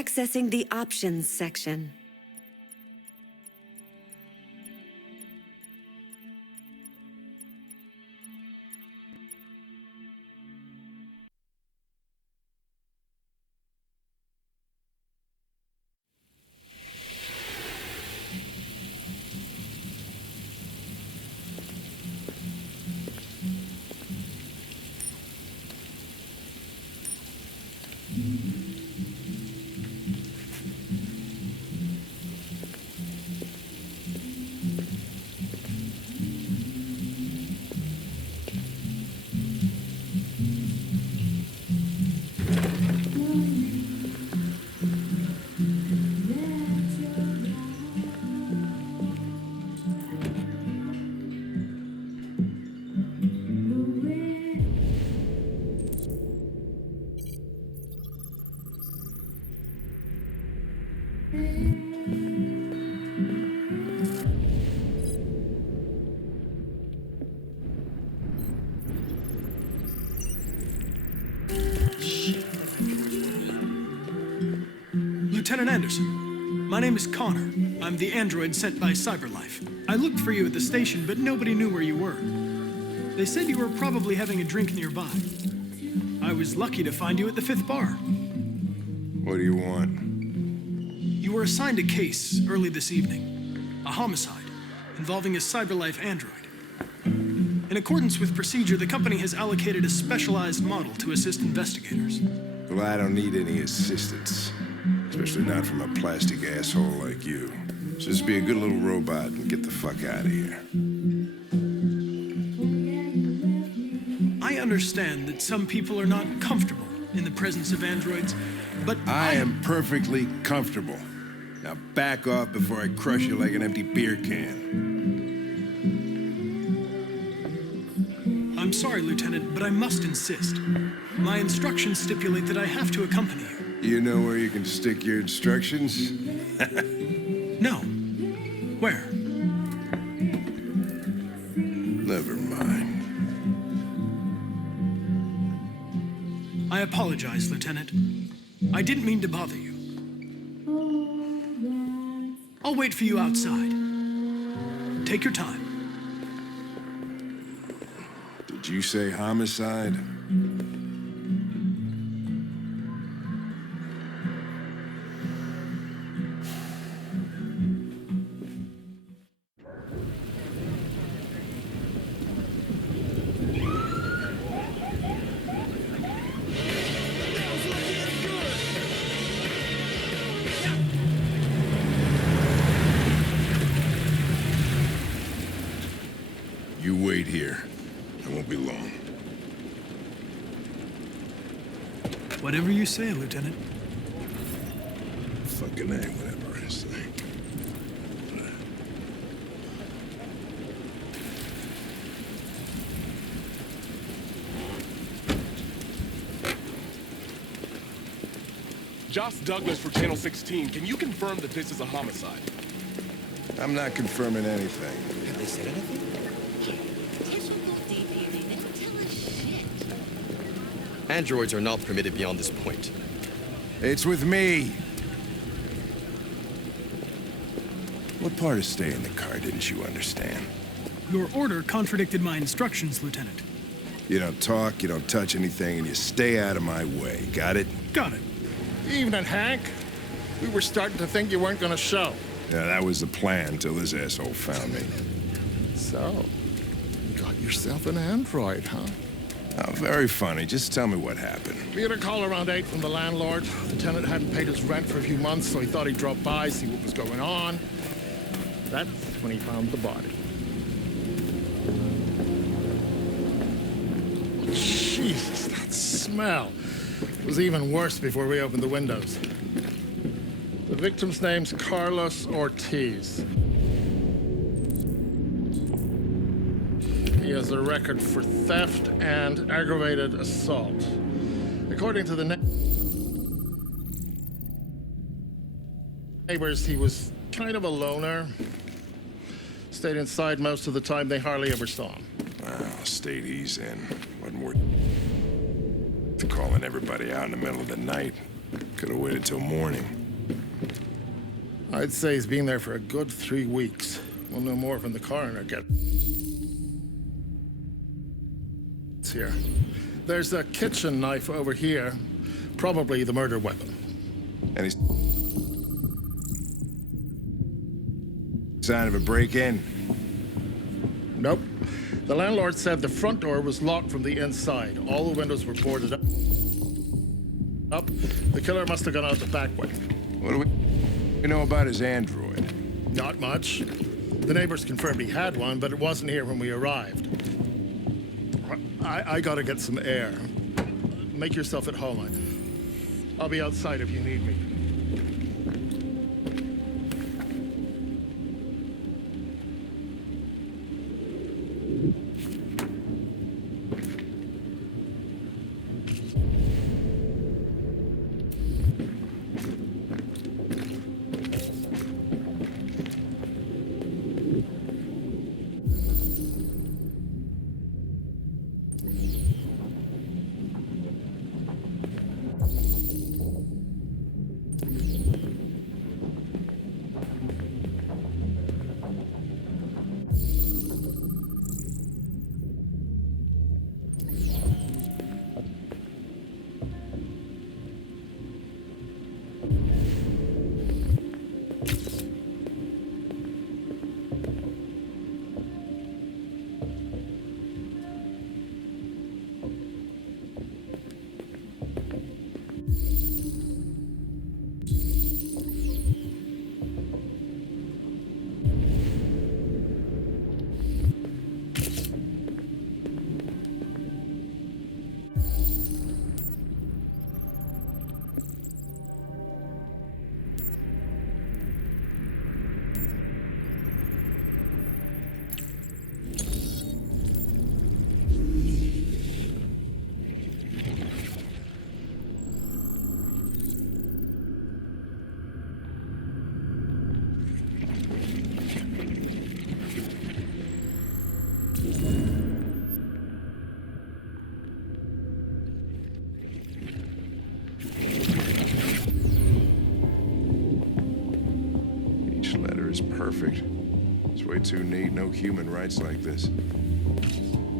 Accessing the options section. Lieutenant Anderson, my name is Connor. I'm the android sent by CyberLife. I looked for you at the station, but nobody knew where you were. They said you were probably having a drink nearby. I was lucky to find you at the 5th bar. What do you want? You were assigned a case early this evening. A homicide involving a CyberLife android. In accordance with procedure, the company has allocated a specialized model to assist investigators. Well, I don't need any assistance. Especially not from a plastic asshole like you. So just be a good little robot and get the fuck out of here. I understand that some people are not comfortable in the presence of androids, but I am perfectly comfortable. Now back off before I crush you like an empty beer can. I'm sorry, Lieutenant, but I must insist. My instructions stipulate that I have to accompany you. You know where you can stick your instructions? No. Where? Never mind. I apologize, Lieutenant. I didn't mean to bother you. I'll wait for you outside. Take your time. Did you say homicide? You wait here. I won't be long. Whatever you say, Lieutenant. Fucking A, whatever I say. Josh Douglas for Channel 16. Can you confirm that this is a homicide? I'm not confirming anything. Have they said anything? Androids are not permitted beyond this point. It's with me. What part of stay in the car didn't you understand? Your order contradicted my instructions, Lieutenant. You don't talk, you don't touch anything, and you stay out of my way. Got it? Got it. Evening, Hank. We were starting to think you weren't gonna show. Yeah, that was the plan till this asshole found me. So, you got yourself an android, huh? Oh, very funny. Just tell me what happened. We had a call around 8 from the landlord. The tenant hadn't paid his rent for a few months, so he thought he'd drop by, see what was going on. That's when he found the body. Jesus, that smell. It was even worse before we opened the windows. The victim's name's Carlos Ortiz. He has a record for theft and aggravated assault. According to the neighbors, he was kind of a loner. Stayed inside most of the time. They hardly ever saw him. Well, state he's in. Wasn't worth calling everybody out in the middle of the night. Could have waited till morning. I'd say he's been there for a good 3 weeks. We'll know more when the coroner gets here. There's a kitchen knife over here. Probably the murder weapon. And he's... sign of a break-in? Nope. The landlord said the front door was locked from the inside. All the windows were boarded up. The killer must have gone out the back way. What do we know about his android? Not much. The neighbors confirmed he had one, but it wasn't here when we arrived. I gotta get some air. Make yourself at home. I'll be outside if you need me. Perfect. It's way too neat. No human writes like this.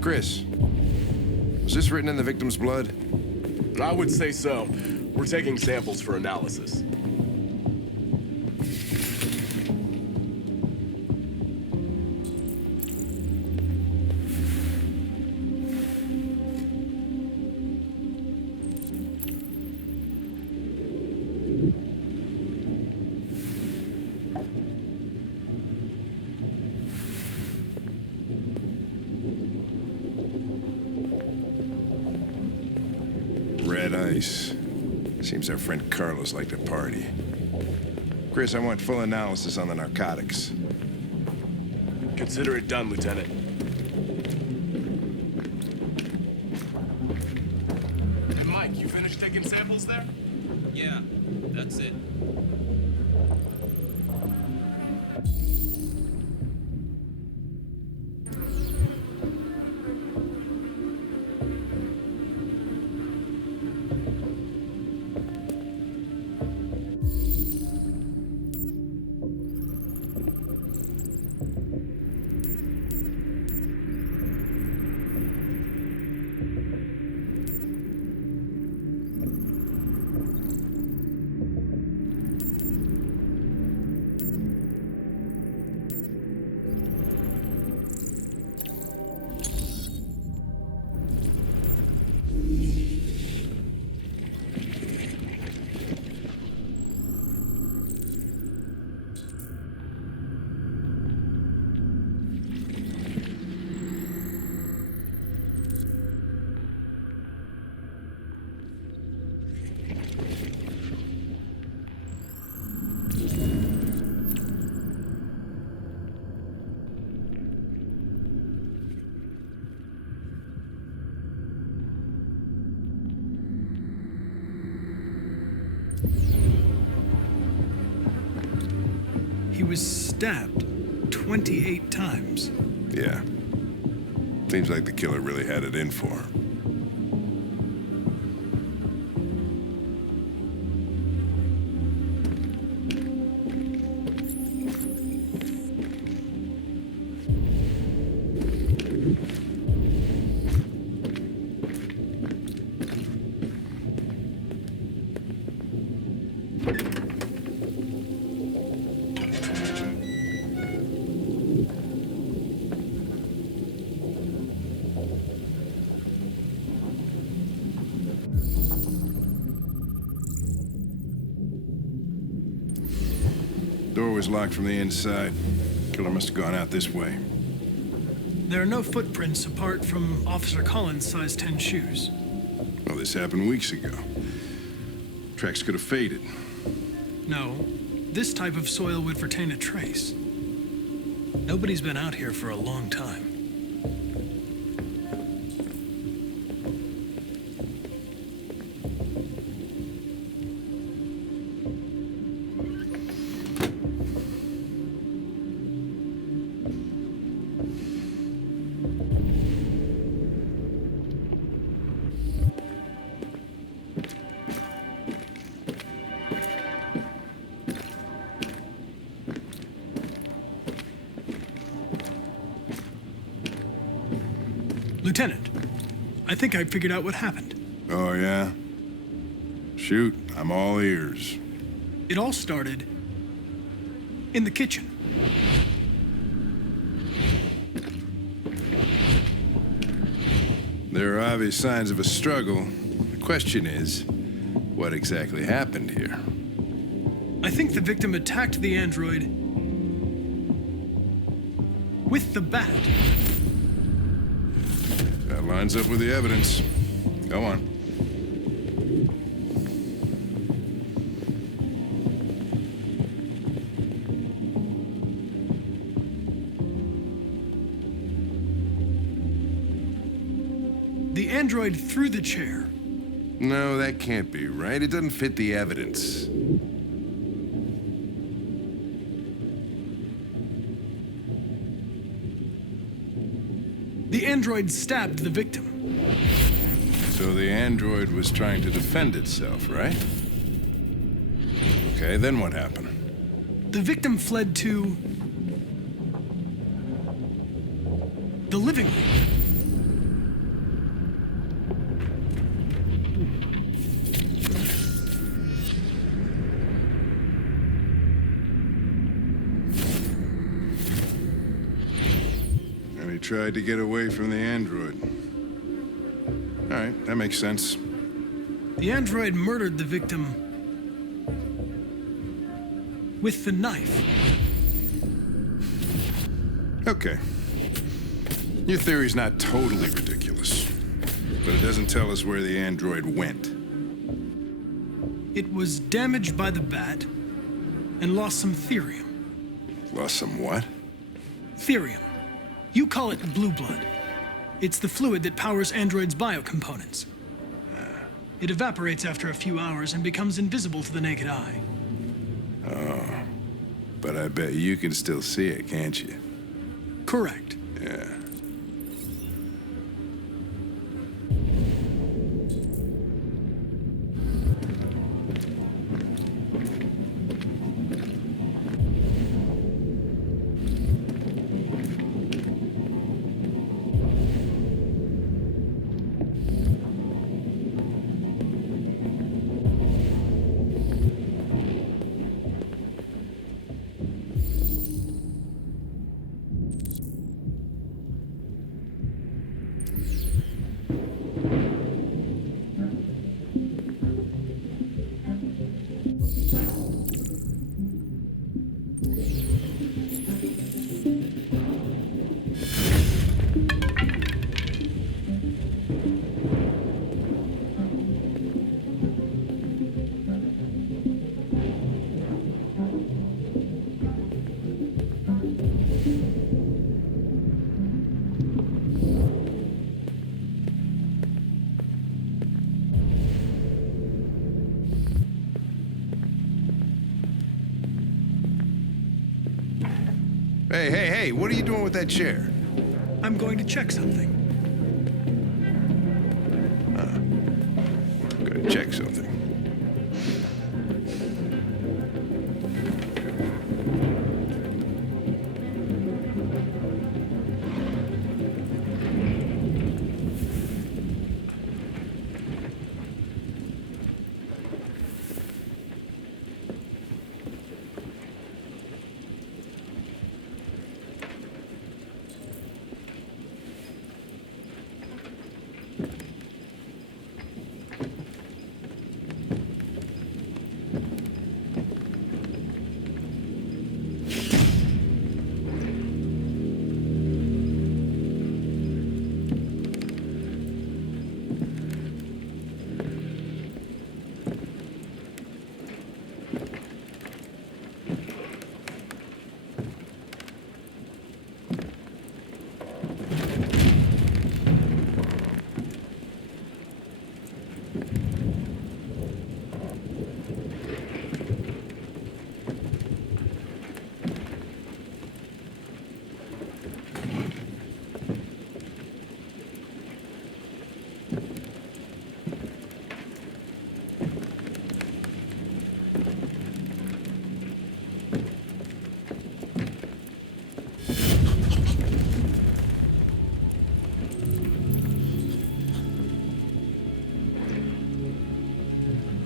Chris, was this written in the victim's blood? I would say so. We're taking samples for analysis. Red ice. Seems our friend Carlos liked to party. Chris, I want full analysis on the narcotics. Consider it done, Lieutenant. Mike, you finished taking samples there? Yeah, that's it. He was stabbed 28 times. Yeah. Seems like the killer really had it in for him. door's locked from the inside. Killer must have gone out this way. There are no footprints apart from Officer Collins' size 10 shoes. Well, this happened weeks ago. Tracks could have faded. No, this type of soil would retain a trace. Nobody's been out here for a long time. Lieutenant, I think I figured out what happened. Oh, yeah? Shoot, I'm all ears. It all started in the kitchen. There are obvious signs of a struggle. The question is, what exactly happened here? I think the victim attacked the android with the bat. That lines up with the evidence. Go on. The android threw the chair. No, that can't be right. It doesn't fit the evidence. The android stabbed the victim. So the android was trying to defend itself, right? Okay, then what happened? The victim fled to the living room. And he tried to get away from the android. All right, that makes sense. The android murdered the victim with the knife. Okay. Your theory's not totally ridiculous, but it doesn't tell us where the android went. It was damaged by the bat and lost some therium. Lost some what? Therium. You call it blue blood. It's the fluid that powers androids' biocomponents. It evaporates after a few hours and becomes invisible to the naked eye. Oh. But I bet you can still see it, can't you? Correct. Yeah. Hey, what are you doing with that chair? I'm going to check something. Gotta check something.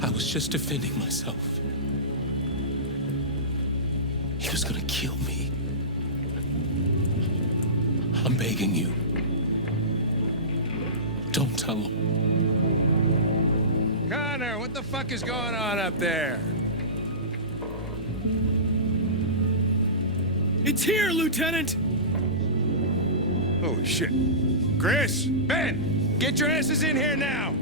I was just defending myself. He was gonna kill me. I'm begging you. Don't tell him. Connor, what the fuck is going on up there? It's here, Lieutenant! Holy shit. Chris, Ben, get your asses in here now!